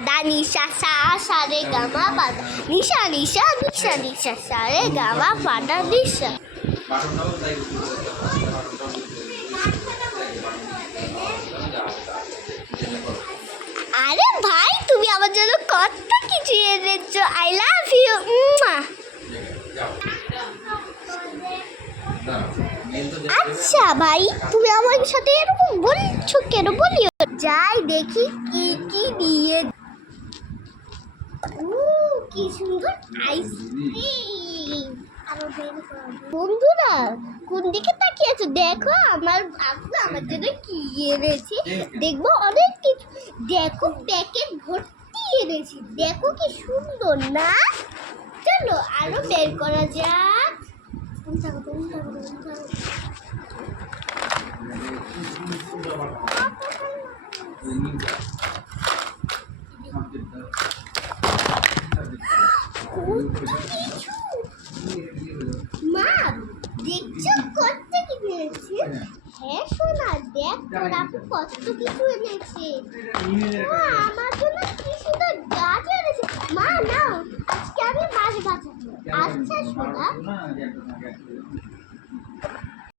পাদা নিশা সা সা রে গা মা পাদা নিশা নিশা নিশা নিশা সা রে গা মা পাদা নিশা। আরে ভাই তুমি আমার জন্য কত কিছু এনেছো। I love you. আচ্ছা ভাই তুমি আমার সাথে এরকম বলছো কেন? বলিও যাই দেখি কি কি দিয়ে। কি সুন্দর আইসক্রিম। বন্ধুরা কোন দিকে তাকিয়ে আছো? দেখো আমার আপু আমার জন্য কি এনেছি। দেখবো অনেক কিছু। দেখো প্যাকেট ভর্তি এনেছি। দেখো কি সুন্দর না? চলো আরো বের করা যাক। মা দেখছো কত কিছু এনেছি? হ্যাঁ সোনা দেখ তোর আপু কত কিছু এনেছে। মা আমার জন্য কি সুন্দর গাছ এনেছে। মা নাও আজকে আমি মাছ ভাজা। আচ্ছা সোনা।